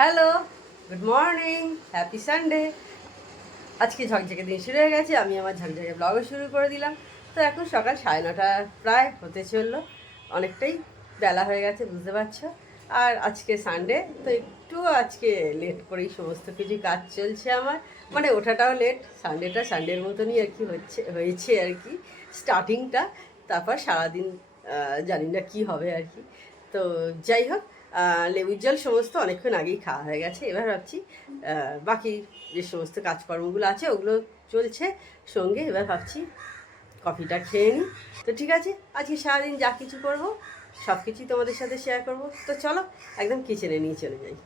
Hello, good morning, happy Sunday. আজকে ঝকঝকে দিন শুরু হয়ে গেছে, আমি আমার ঝকঝকে ব্লগও শুরু করে দিলাম। তো এখন সকাল সাড়ে নটা প্রায় হতে চলল, অনেকটাই বেলা হয়ে গেছে, বুঝতে পারছ? আর আজকে সানডে, তো একটু আজকে লেট করেই সমস্ত কিছু কাজ চলছে আমার। মানে ওঠাটাও লেট সানডেটা সানডের মতনই আর কি হচ্ছে, হয়েছে আর কি। স্টার্টিংটা তারপর সারাদিন জানি না কী হবে আর কি। তো যাই হোক লেবুর জল সমস্ত অনেকক্ষণ আগেই খাওয়া হয়ে গেছে। এবার ভাবছি বাকি যে সমস্ত কাজকর্মগুলো আছে, ওগুলো চলছে সঙ্গে। এবার ভাবছি, কফিটা খেয়ে নিই। তো ঠিক আছে, আজকে সারাদিন যা কিছু করব সব কিছুই তোমাদের সাথে শেয়ার করব। তো চলো, একদম কিচেনে নিয়ে চলে যাই।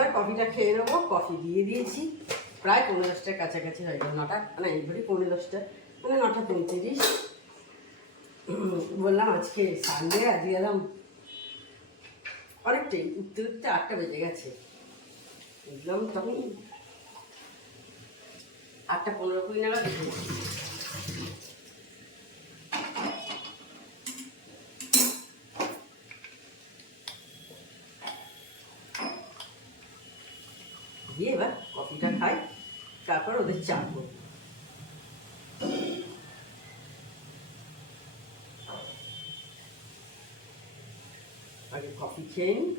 এবার কফিটা খেয়ে নেব। কফি দিয়ে দিয়েছি। প্রায় পনেরো দশটার কাছাকাছি হয়ে গেল নটা। না এই ধরি পনেরো দশটা মানে নটা পঁয়ত্রিশ। বললাম, আজকে সানডে আজ গেলাম। অনেকটাই। উঠতে উঠতে আটটা বেজে গেছে। একদম তখন আটটা পনেরো কুড়ি নাগাদ দিয়ে এবার কফিটা খাই, তারপর ওদের চা করব। আগে কফি খেয়ে নিই।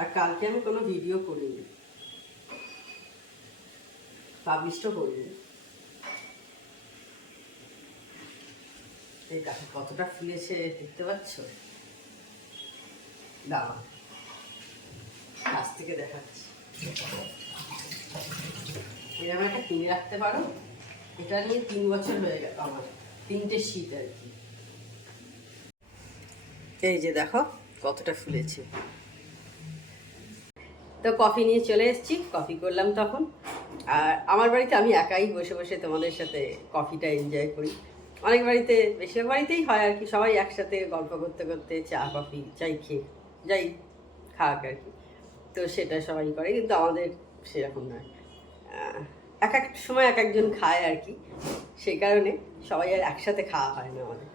আর কালকে আমি কোনো ভিডিও করিনি। পাবলিশও করিনি। এই গাছে কতটা ফুলেছে, দেখতে পাচ্ছ? এরকম একটা কিনে রাখতে পারো? এটা নিয়ে তিন বছর হয়ে গেল আমার। তিনটে শীত আর কি। এই যে দেখো, কতটা ফুলেছে। তো কফি নিয়ে চলে এসেছি, কফি করলাম তখন। আর আমার বাড়িতে আমি একাই বসে বসে তোমাদের সাথে কফিটা এনজয় করি। অনেক বাড়িতে, বেশিরভাগ বাড়িতেই হয় আর কি, সবাই একসাথে গল্প করতে করতে চা, কফি, চাই খেয়ে। যাই খাক আর কি। তো সেটা সবাই করে, কিন্তু আমাদের সেরকম নয়। এক এক সময় এক একজন খায় আর কি। সেই কারণে সবাই আর একসাথে খাওয়া হয় না আমাদের।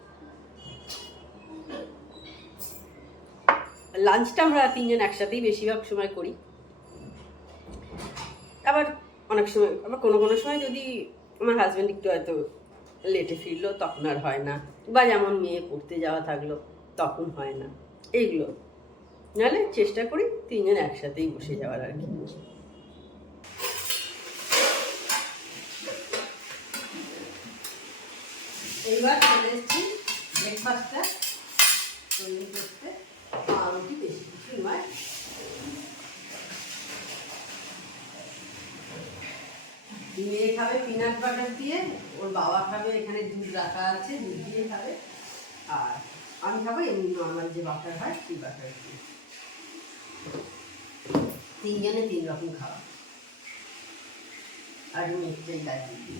লাঞ্চটা আমরা তিনজন একসাথেই বেশিরভাগ সময় করি। আবার অনেক সময়, আবার কোনো কোনো সময় যদি আমার হাজব্যান্ড একটু হয়তো লেটে ফিরলো, তখন আর হয় না। বা যেমন মেয়ে পড়তে যাওয়া থাকল, তখন হয় না। এইগুলো। নাহলে চেষ্টা করি তিনজন একসাথেই বসে যাওয়ার আর কি। এইবার চলে এসেছি ব্রেকফাস্টটা তৈরি করতে। পাউরুটি বেশি কিছু নয়। মেয়ে খাবে পিনাট বাটার দিয়ে, ওর বাবা খাবে, এখানে দুধ রাখা আছে, দুধ দিয়ে খাবে। আর আমি খাব এমনি নর্মাল যে বাটার হয়, সেই বাটার দিয়ে। তিনজনে তিন রকম খাওয়া। আর একটাই দাঁড়িয়ে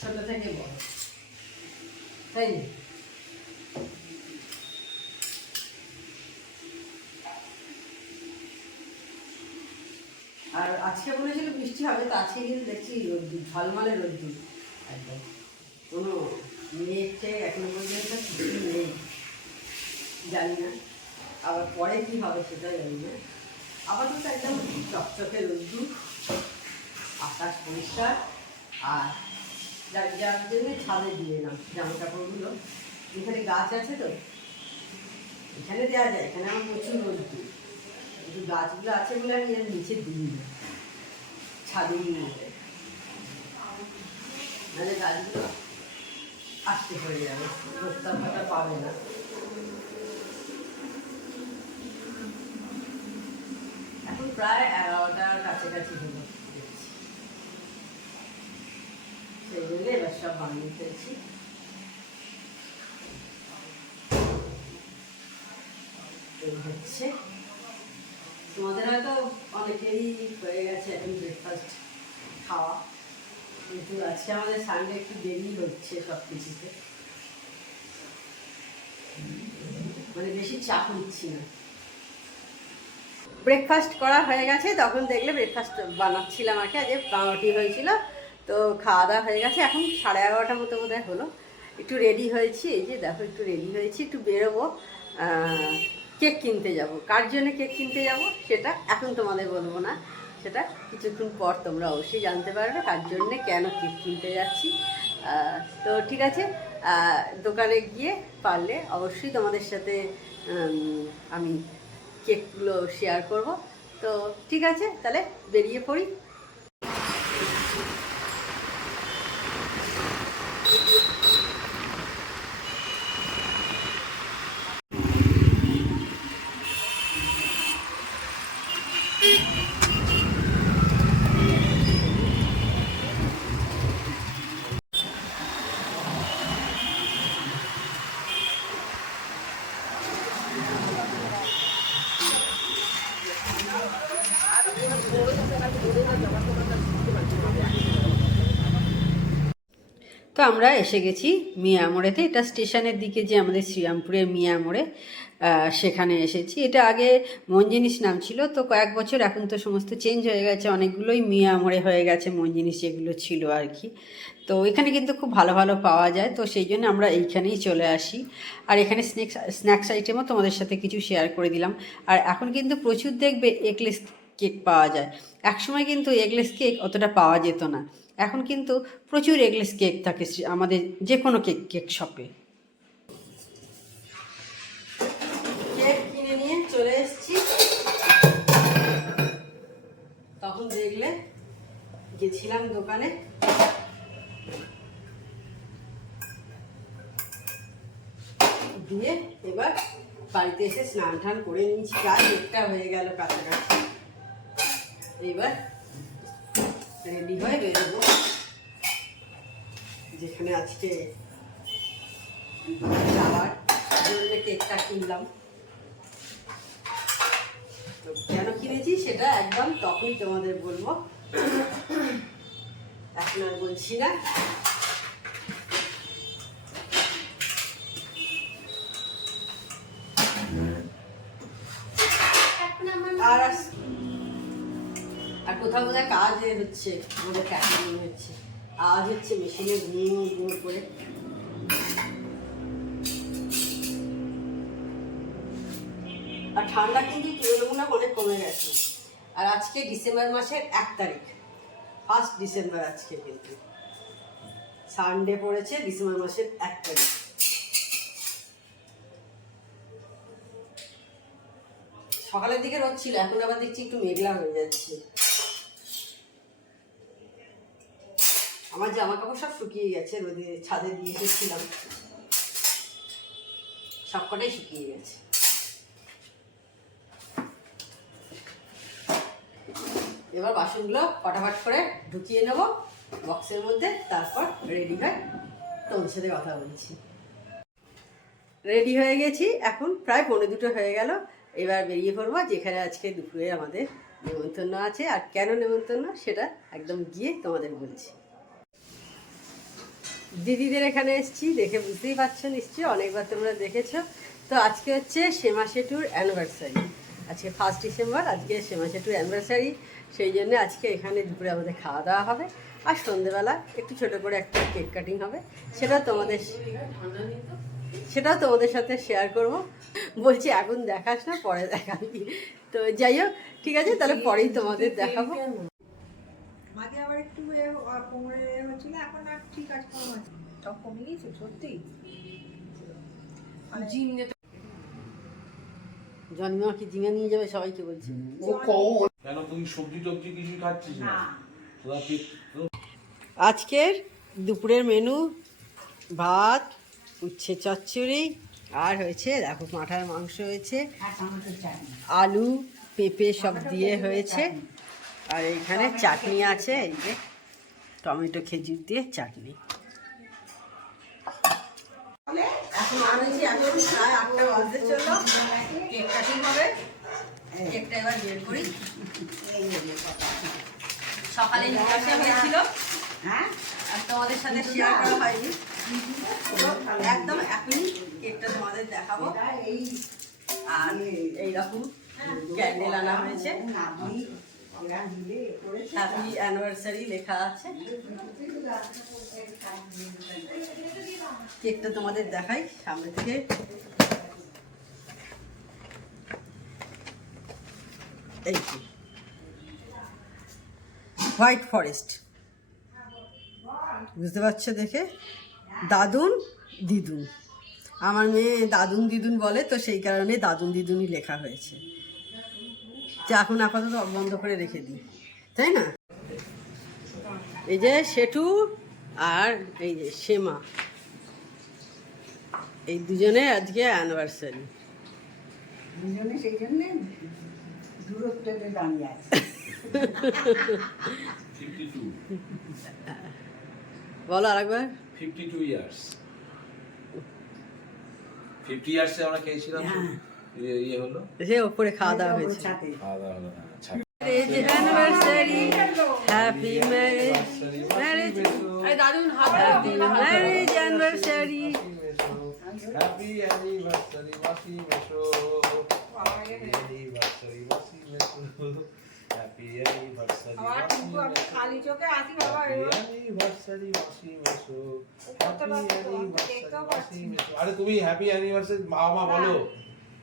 ছোট থেকে বড়। তাই আর আজকে বলেছিল বৃষ্টি হবে, তো আজকে কিন্তু দেখছি রোদ্দুর, ঝলমলে রোদ্দুর। একদম। কোনো মেঘটে এখনও পর্যন্ত নেই। জানি না। আবার পরে কি হবে সেটা জানি না। আপাতত একদম চকচকে রোদ্দুর, আকাশ পরিষ্কার, আর যার যার জন্য ছাদে দিয়ে এলাম জামা কাপড়গুলো এখানে গাছ আছে তো? এখানে দেওয়া যায়, এখানে আমার প্রচুর রোদ্দুর। কিন্তু গাছগুলো আছে বলে আমি এর নিচে দিই না ছাদে নিয়ে নাহলে গাছগুলো আসতে পড়ে যাবে প্রস্তাবটা পাবে না এখন প্রায় এগারোটার কাছাকাছি হলো। সেই এবার সব বানিয়ে ফেলছি। হচ্ছে। তোমাদের হয়তো অনেকেরই হয়ে গেছে এখন ব্রেকফাস্ট খাওয়া। কিন্তু আজকে আমাদের সানডে একটু দেরি হচ্ছে সব কিছুতে মানে বেশি চাপ নিচ্ছি না। ব্রেকফাস্ট করা হয়ে গেছে, তখন দেখলে ব্রেকফাস্ট বানাচ্ছিলাম আর কি আজ পাউরুটি হয়েছিল। তো খাওয়া দাওয়া হয়ে গেছে, এখন সাড়ে এগারোটার মতো বোধহয় হলো। একটু রেডি হয়েছি, এই যে দেখো একটু রেডি হয়েছি, একটু বেরোবো কেক কিনতে যাব। কার জন্য কেক কিনতে যাব, সেটা এখন তোমাদের বলব না। সেটা কিছুক্ষণ পর তোমরা অবশ্যই জানতে পারবে কার জন্যে কেন কেক কিনতে যাচ্ছি। তো ঠিক আছে দোকানে গিয়ে পারলে অবশ্যই তোমাদের সাথে আমি কেকগুলো শেয়ার করব। তো ঠিক আছে তাহলে বেরিয়ে পড়ি তো আমরা এসে গেছি মিয়ামোড়েতে। এটা স্টেশনের দিকে যে আমাদের শ্রীরামপুরের মিয়ামোড়ে সেখানে এসেছি। এটা আগে মঞ্জিনিস নাম ছিল, তো কয়েক বছর এখন তো সমস্ত চেঞ্জ হয়ে গেছে, অনেকগুলোই মিয়ামোড়ে হয়ে গেছে মঞ্জিনিস যেগুলো ছিল আর কি তো এখানে কিন্তু খুব ভালো ভালো পাওয়া যায়, তো সেই জন্য আমরা এইখানেই চলে আসি। আর এখানে স্ন্যাক্স স্ন্যাক্স আইটেমও তোমাদের সাথে কিছু শেয়ার করে দিলাম। আর এখন কিন্তু প্রচুর দেখবে এগলেস কেক পাওয়া যায়। একসময় কিন্তু এগলেস কেক অতটা পাওয়া যেত না। এখন কিন্তু প্রচুর এগলেস কেক থাকে আমাদের যে কোনো কেক কেক শপে। কেক কিনে নিয়ে চলে এসেছি। তখন দেখলে গেছিলাম দোকানে। দিয়ে এবার বাড়িতে এসে স্নান টান করে নিয়েছি। প্রায় একটা হয়ে গেল কাছাকাছি। এবার রেডি হয়ে বেরোবো যেখানে আজকে যাওয়ার জন্য কেকটা কিনলাম। তো কেন কিনেছি সেটা একদম তখনই তোমাদের বলব। এখন আর বলছি না। আর আর কোথাও কোথায় কাজ হচ্ছে, আমাদের প্যাকিং হচ্ছে। আওয়াজ হচ্ছে মেশিনে গুঁড়ো গুঁড়ো করে। আর ঠান্ডা কিন্তু তুলনামূলক অনেক কমে গেছে। আর আজকে ডিসেম্বর মাসের এক তারিখ ফার্স্ট ডিসেম্বর আজকে কিন্তু। সানডে পড়েছে, ডিসেম্বর মাসের এক তারিখ। সকালের দিকে রোদ ছিল, এখন আবার দেখছি একটু মেঘলা হয়ে যাচ্ছে। আমার জামা কাপড় সব শুকিয়ে গেছে, রোদে ছাদে দিয়ে এসেছিলাম। সবকটাই শুকিয়ে গেছে। এবার বাসনগুলো ফটাফট করে ঢুকিয়ে নেব, বক্সের মধ্যে, তারপর রেডি হয়ে তোমার সাথে কথা বলছি। রেডি হয়ে গেছি, এখন প্রায় পৌনে দুটো হয়ে গেল। এবার বেরিয়ে পড়ব, যেখানে আজকে দুপুরে আমাদের নেমন্তন্ন আছে। আর কেন নেমন্তন্ন সেটা একদম গিয়ে তোমাদের বলছি। দিদিদের এখানে এসেছি, দেখে বুঝতেই পারছ নিশ্চয়ই, অনেকবার তোমরা দেখেছ। তো আজকে হচ্ছে সেমা সেটুর অ্যানিভার্সারি আজকে ফার্স্ট ডিসেম্বর আজকে সেমা সেটুর অ্যানিভার্সারি সেই জন্য আজকে এখানে দুপুরে আমাদের খাওয়া দাওয়া হবে। আর সন্ধেবেলা একটু ছোট করে একটা কেক কাটিং হবে। সেটা তোমাদের সেটাও তোমাদের সাথে শেয়ার করব। বলছি এখন দেখাস না, পরে দেখাবি। তো যাই হোক, ঠিক আছে, তাহলে পরেই তোমাদের দেখাবো। মাঝে আবার একটু কোমরে হচ্ছিল এখন আর ঠিক আছে কম আছে। সব কমে গিয়েছে সত্যি। মানে জন্মা কি জিঙে নিয়ে যাবে সবাইকে বলছি। কেন তুই সবজি টবজি কিছু খাচ্ছিস না? আজকের দুপুরের মেনু ভাত উচ্ছে চচ্চড়ি আর হয়েছে দেখো মাঠার মাংস হয়েছে আলু পেঁপে সব দিয়ে হয়েছে। আর এইখানে চাটনি আছে এই যে টমেটো খেজুর দিয়ে চাটনি। এখন আনেছি এখন প্রায় আটটা বাজতে চলল কেক কাটিং হবে। কেকটা এবার বের করি। সকালে নিয়ে হয়েছিল। হ্যাঁ? আর তোমাদের সাথে শেয়ার করা হয়নি। একদম এখনই কেকটা তোমাদের দেখাবো। এই আর এইরকম ক্যান্ডেল আনা হয়েছে। হ্যাপি অ্যানিভার্সারি লেখা আছে। কেকটা তোমাদের দেখাই, সামনে থেকে। এই হোয়াইট ফরেস্ট বুঝতে পারছ দেখে? দাদুন, দিদুন। আমার মেয়ে দাদুন, দিদুন বলে, তো সেই কারণে দাদুন, দিদুনই লেখা হয়েছে। যে এখন আপাতত বন্ধ করে রেখে দিই। তাই না? এই যে সেটু আর এই যে সেমা। এই দুজনে আজকে অ্যানিভার্সারি দুজনে সেই জন্যে দূরত্বে দাঁড়িয়ে আছে। ফিফটি টু বলো আরেকবার। ফিফটি টু ইয়ার্স ফিফটি ইয়ার্সে আমরা খেয়েছিলাম? ইয়ে- ইয়ে হলো? সে ওপরে খাওয়া দাওয়া হয়েছে। খাওয়া দাওয়া হলো হ্যাঁ, anniversary happy marriage marriage happy marriage anniversary happy anniversary মাসি মেশো অ্যানিভার্সারি মাসি মেশো হ্যাপি অ্যানিভার্সারি আমার কিন্তু আমি খালি চোখে আসি বাবা অ্যানিভার্সারি মাসি মেশো। আরে তুমি হ্যাপি অ্যানিভার্সারি মা মা বলো।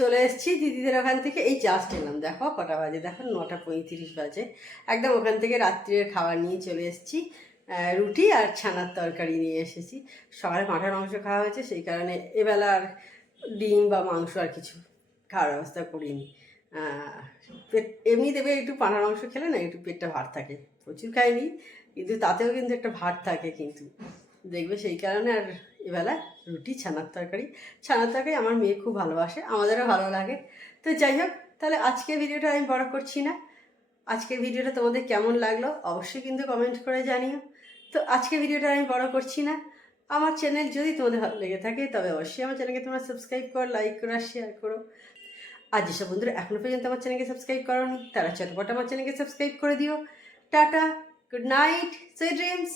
চলে এসেছি দিদিদের ওখান থেকে। এই জাস্ট এলাম, দেখো কটা বাজে, দেখো নটা পঁয়ত্রিশ বাজে। একদম ওখান থেকে রাত্রির খাবার নিয়ে চলে এসেছি। রুটি আর ছানার তরকারি নিয়ে এসেছি। সকালে মাঠার মাংস খাওয়া হয়েছে, সেই কারণে এবেলা আর ডিম বা মাংস আর কিছু খাওয়ার ব্যবস্থা করিনি। পেট, এমনি দেবে একটু পাঁঠার মাংস খেলে না, একটু পেটটা ভার থাকে। প্রচুর খাইনি, কিন্তু তাতেও কিন্তু একটা ভার থাকে কিন্তু। দেখবে সেই কারণে আর এবেলা রুটি, ছানার তরকারি। ছানার তরকারি আমার মেয়ে খুব ভালোবাসে, আমাদেরও ভালো লাগে। তো যাই হোক, তাহলে আজকে ভিডিওটা আমি বড় করছি না। আজকের ভিডিওটা তোমাদের কেমন লাগল অবশ্যই কিন্তু কমেন্ট করে জানিও। তো আজকে ভিডিওটা আমি বড় করছি না। আমার চ্যানেল যদি তোমাদের ভালো লেগে থাকে, তবে অবশ্যই আমার চ্যানেলকে তোমরা সাবস্ক্রাইব করো লাইক করো শেয়ার করো। আর যেসব বন্ধুরা এখনও পর্যন্ত আমার চ্যানেলকে সাবস্ক্রাইব করোনি, তারা চটপট আমার চ্যানেলকে সাবস্ক্রাইব করে দিও। Tata good night sweet dreams